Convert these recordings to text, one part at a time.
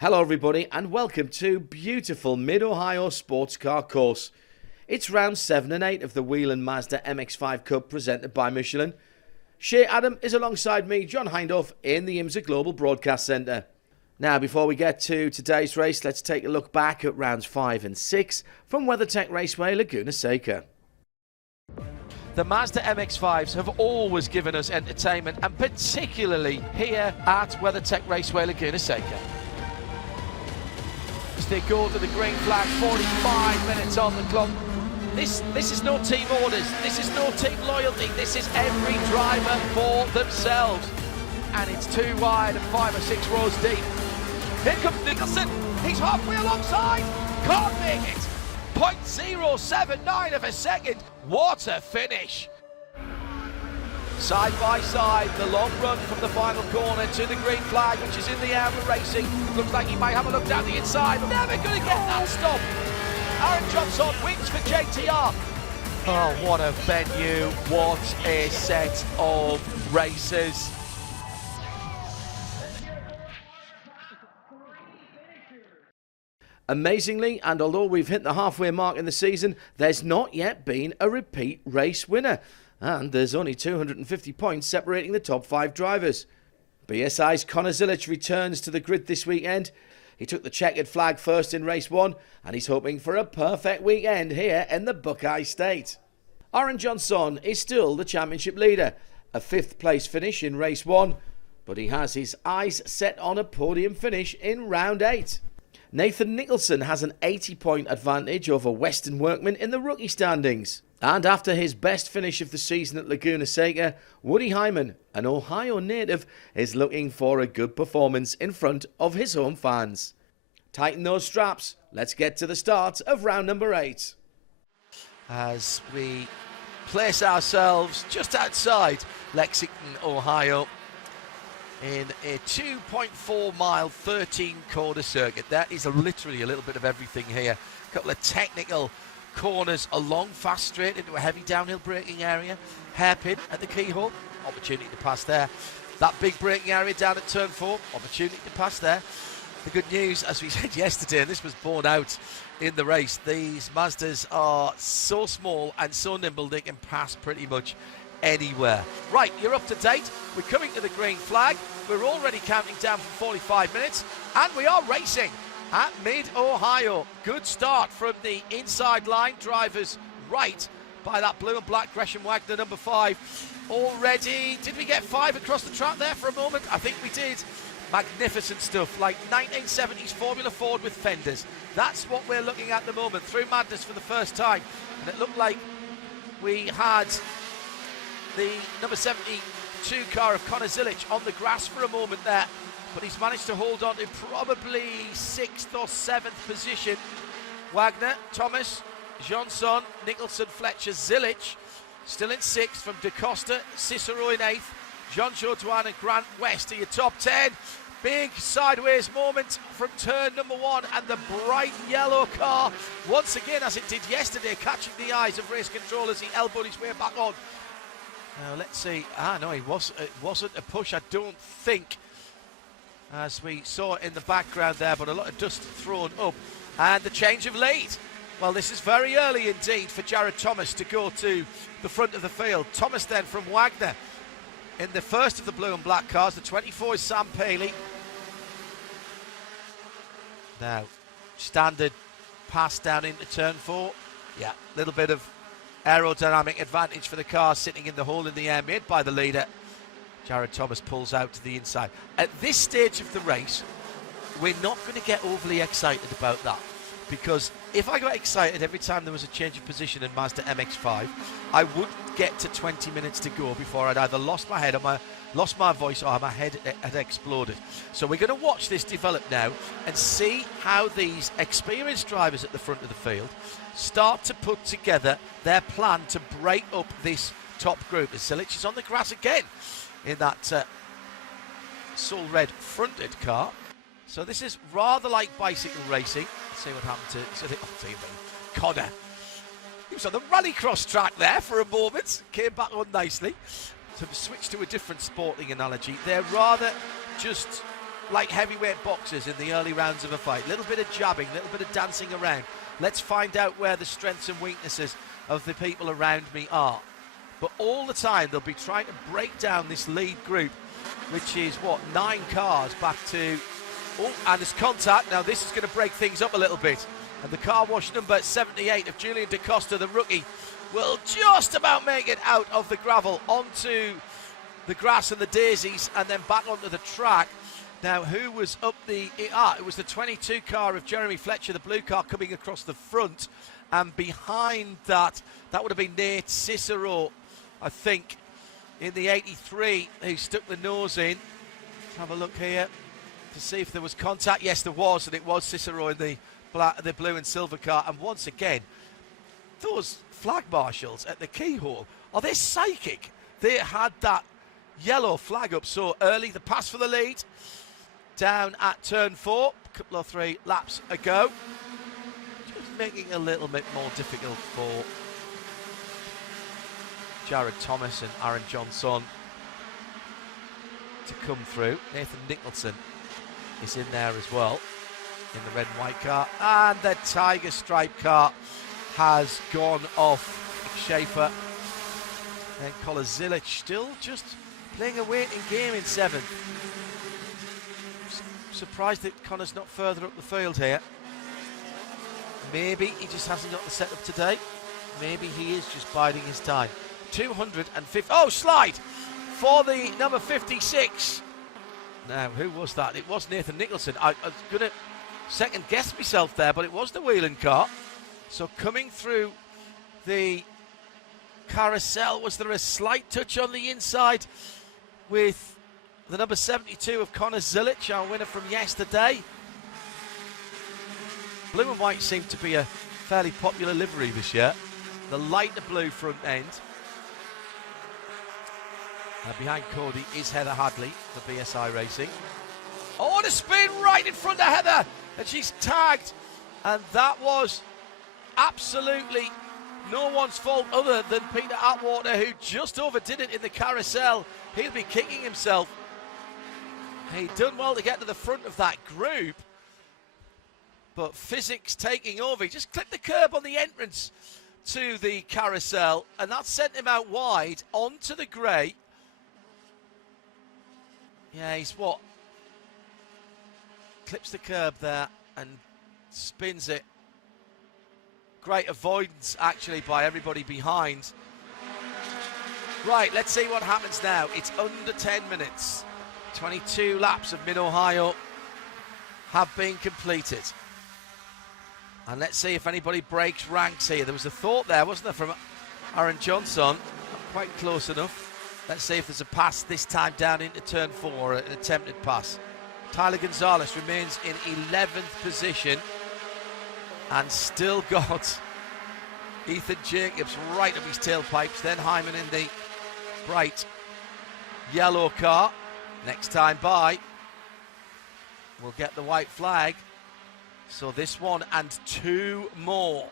Hello everybody and welcome to beautiful Mid-Ohio sports car course. It's round 7 and 8 of the Whelen Mazda MX-5 Cup presented by Michelin. Shea Adam is alongside me, John Hindhaugh, in the IMSA Global Broadcast Centre. Now before we get to today's race, let's take a look back at rounds 5 and 6 from WeatherTech Raceway, Laguna Seca. The Mazda MX-5s have always given us entertainment, and particularly here at WeatherTech Raceway, Laguna Seca. As they go to the green flag, 45 minutes on the clock. This is no team orders, this is no team loyalty, this is every driver for themselves. And it's too wide and 5 or 6 rows deep. Here comes Nicholson, he's halfway alongside, can't make it. 0.079 of a second, what a finish. Side by side, the long run from the final corner to the green flag, which is in the air with Racing. Looks like he might have a look down the inside, but never going to get that stop. Aaron Jeansonne wins for JTR. Oh, what a venue, what a set of races. Amazingly, and although we've hit the halfway mark in the season, there's not yet been a repeat race winner. And there's only 250 points separating the top 5 drivers. BSI's Connor Zilic returns to the grid this weekend. He took the checkered flag first in race 1, and he's hoping for a perfect weekend here in the Buckeye State. Aaron Jeansonne is still the championship leader, a 5th place finish in race 1, but he has his eyes set on a podium finish in round 8. Nathan Nicholson has an 80-point advantage over Western Workman in the rookie standings. And after his best finish of the season at Laguna Seca, Woody Hyman, an Ohio native, is looking for a good performance in front of his home fans. Tighten those straps, let's get to the start of round number 8. As we place ourselves just outside Lexington, Ohio, in a 2.4 mile 13 corner circuit. That is literally a little bit of everything here. A couple of technical corners, a long fast straight into a heavy downhill braking area, hairpin at the keyhole, opportunity to pass there. That big braking area down at turn 4, opportunity to pass there. The good news, as we said yesterday, and this was borne out in the race, these Mazdas are so small and so nimble they can pass pretty much anywhere. Right, you're up to date. We're coming to the green flag. We're already counting down for 45 minutes, and we are racing at Mid-Ohio. Good start from the inside line. Drivers right by that blue and black Gresham Wagner number 5. Already, did we get 5 across the track there for a moment? I think we did. Magnificent stuff, like 1970s Formula Ford with fenders. That's what we're looking at the moment, through madness for the first time. And it looked like we had the number 72 car of Connor Zilic on the grass for a moment there, but he's managed to hold on to probably 6th or 7th position. Wagner, Thomas, Jeansonne, Nicholson, Fletcher, Zilic still in 6th, from DaCosta, Cicero in 8th, John Jotuan and Grant West are your top 10. Big sideways moment from turn number 1, and the bright yellow car, once again as it did yesterday, catching the eyes of race control as he elbowed his way back on. Now let's see. No, it wasn't a push, I don't think, as we saw in the background there, but a lot of dust thrown up. And the change of lead. Well, this is very early indeed for Jared Thomas to go to the front of the field. Thomas then from Wagner in the first of the blue and black cars. The 24 is Sam Paley. Now, standard pass down into turn 4. Yeah, a little bit of aerodynamic advantage for the car sitting in the hole in the air made by the leader. Jared Thomas pulls out to the inside. At this stage of the race, we're not going to get overly excited about that, because if I got excited every time there was a change of position in Mazda MX-5, I wouldn't get to 20 minutes to go before I'd either lost my head or lost my voice, or my head had exploded. So we're going to watch this develop now and see how these experienced drivers at the front of the field start to put together their plan to break up this top group. As Zilic is on the grass again in that Soul Red fronted car. So this is rather like bicycle racing. Let's see what happened to Connor. He was on the rallycross track there for a moment, came back on nicely. To switch to a different sporting analogy, they're rather just like heavyweight boxers in the early rounds of a fight. A little bit of jabbing, a little bit of dancing around. Let's find out where the strengths and weaknesses of the people around me are. But all the time, they'll be trying to break down this lead group, which is, 9 cars back to... Oh, and there's contact. Now, this is going to break things up a little bit. And the car wash number 78 of Julian Da Costa, the rookie, will just about make it out of the gravel onto the grass and the daisies and then back onto the track. Now, who was up the... it was the 22 car of Jeremy Fletcher, the blue car, coming across the front. And behind that, that would have been Nate Cicero, I think, in the 83, who stuck the nose in. Let's have a look here to see if there was contact. Yes, there was, and it was Cicero in the blue and silver car. And once again, those flag marshals at the keyhole, are they psychic? They had that yellow flag up so early. The pass for the lead down at turn 4, a couple or 3 laps ago. Just making it a little bit more difficult for Jared Thomas and Aaron Jeansonne to come through. Nathan Nicholson is in there as well in the red and white car, and the tiger stripe car has gone off. Schaefer and Kolazilic still just playing a waiting game in 7th. Surprised that Connor's not further up the field here. Maybe he just hasn't got the setup today. Maybe he is just biding his time. 250. Oh, slide for the number 56. Now, who was that? It was Nathan Nicholson. I was going to second guess myself there, but it was the Whelen car. So coming through the carousel, was there a slight touch on the inside with the number 72 of Connor Zilic, our winner from yesterday? Blue and white seemed to be a fairly popular livery this year. The lighter blue front end. Behind Cody is Heather Hadley for BSI Racing. Oh, and a spin right in front of Heather, and she's tagged. And that was absolutely no one's fault other than Peter Atwater, who just overdid it in the carousel. He'll be kicking himself. He'd done well to get to the front of that group, but physics taking over. He just clipped the curb on the entrance to the carousel, and that sent him out wide onto the grey. Yeah, he's clips the curb there and spins it. Great avoidance, actually, by everybody behind. Right, let's see what happens now. It's under 10 minutes. 22 laps of Mid-Ohio have been completed. And let's see if anybody breaks ranks here. There was a thought there, wasn't there, from Aaron Jeansonne? Not quite close enough. Let's see if there's a pass this time down into turn 4, an attempted pass. Tyler Gonzalez remains in 11th position and still got Ethan Jacobs right up his tailpipes. Then Hyman in the bright yellow car. Next time by, we'll get the white flag. So this one and 2 more.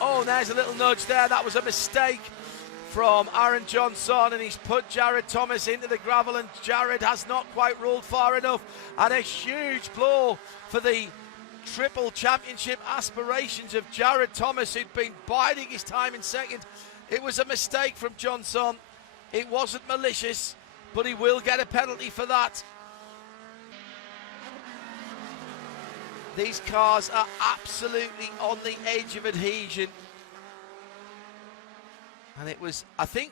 Oh, there's a little nudge there. That was a mistake from Aaron Jeansonne, and he's put Jared Thomas into the gravel, and Jared has not quite rolled far enough. And a huge blow for the triple championship aspirations of Jared Thomas, who'd been biding his time in 2nd. It was a mistake from Jeansonne. It wasn't malicious, but he will get a penalty for that. These cars are absolutely on the edge of adhesion. And it was, I think,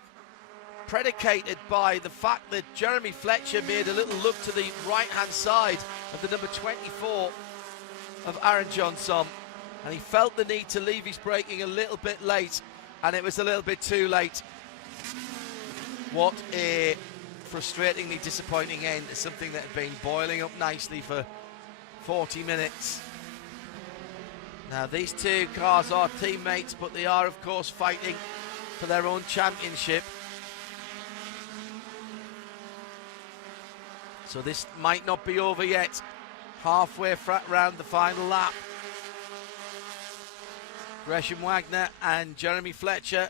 predicated by the fact that Jeremy Fletcher made a little look to the right-hand side of the number 24 of Aaron Jeansonne. And he felt the need to leave his braking a little bit late, and it was a little bit too late. What a frustratingly disappointing end. It's something that had been boiling up nicely for 40 minutes. Now, these two cars are teammates, but they are, of course, fighting for their own championship. So this might not be over yet. Halfway round the final lap. Gresham Wagner and Jeremy Fletcher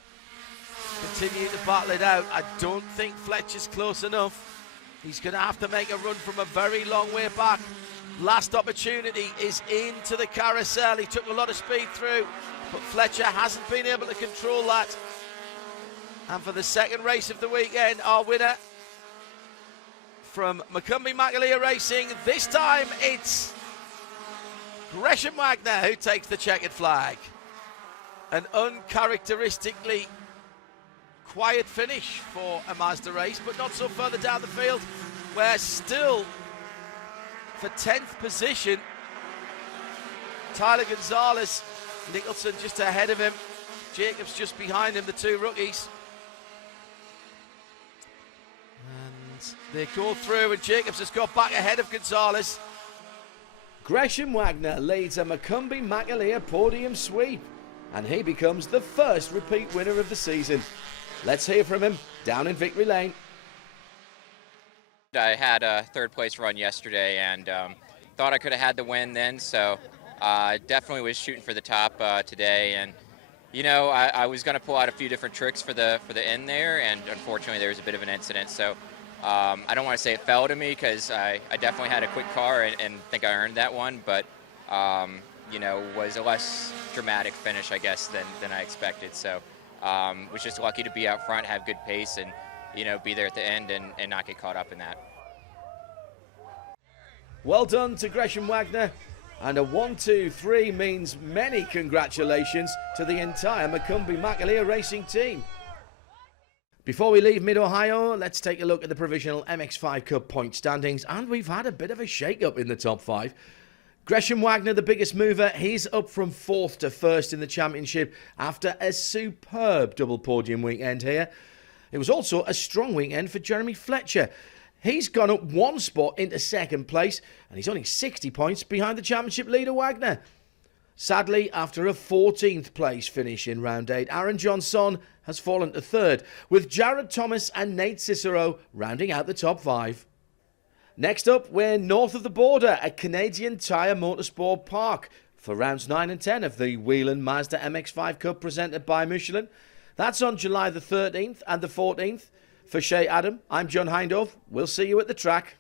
continue to battle it out. I don't think Fletcher's close enough. He's going to have to make a run from a very long way back. Last opportunity is into the carousel. He took a lot of speed through, but Fletcher hasn't been able to control that. And for the second race of the weekend, our winner from McCumbee McAleer Racing, this time it's Gresham Wagner who takes the checkered flag. An uncharacteristically quiet finish for a Mazda race, but not so further down the field, where still for 10th position, Tyler Gonzalez, Nicholson just ahead of him, Jacobs just behind him, the two rookies. And they go through, and Jacobs has got back ahead of Gonzalez. Gresham Wagner leads a McCumbee McAleer podium sweep, and he becomes the first repeat winner of the season. Let's hear from him down in Victory Lane. I had a third place run yesterday and thought I could have had the win then, so definitely was shooting for the top today. And you know, I was going to pull out a few different tricks for the end there, and unfortunately there was a bit of an incident. So I don't want to say it fell to me, because I definitely had a quick car and think I earned that one, but you know, was a less dramatic finish, I guess, than I expected. So was just lucky to be out front, have good pace, and you know, be there at the end and not get caught up in that. Well done to Gresham Wagner, and a 1-2-3 means many congratulations to the entire McCumbee McAleer Racing team. Before we leave Mid-Ohio, let's take a look at the provisional MX-5 Cup point standings, and we've had a bit of a shake-up in the top 5. Gresham Wagner, the biggest mover, he's up from 4th to 1st in the championship after a superb double podium weekend here. It was also a strong weekend for Jeremy Fletcher. He's gone up 1 spot into 2nd place, and he's only 60 points behind the championship leader Wagner. Sadly, after a 14th place finish in round 8, Aaron Jeansonne has fallen to 3rd, with Jared Thomas and Nate Cicero rounding out the top 5. Next up, we're north of the border at Canadian Tire Motorsport Park for rounds 9 and 10 of the Whelen Mazda MX-5 Cup presented by Michelin. That's on July the 13th and the 14th. For Shea Adam, I'm John Hindhaugh. We'll see you at the track.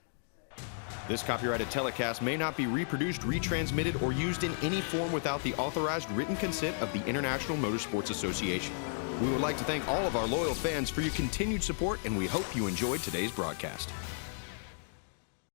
This copyrighted telecast may not be reproduced, retransmitted, or used in any form without the authorized written consent of the International Motorsports Association. We would like to thank all of our loyal fans for your continued support, and we hope you enjoyed today's broadcast.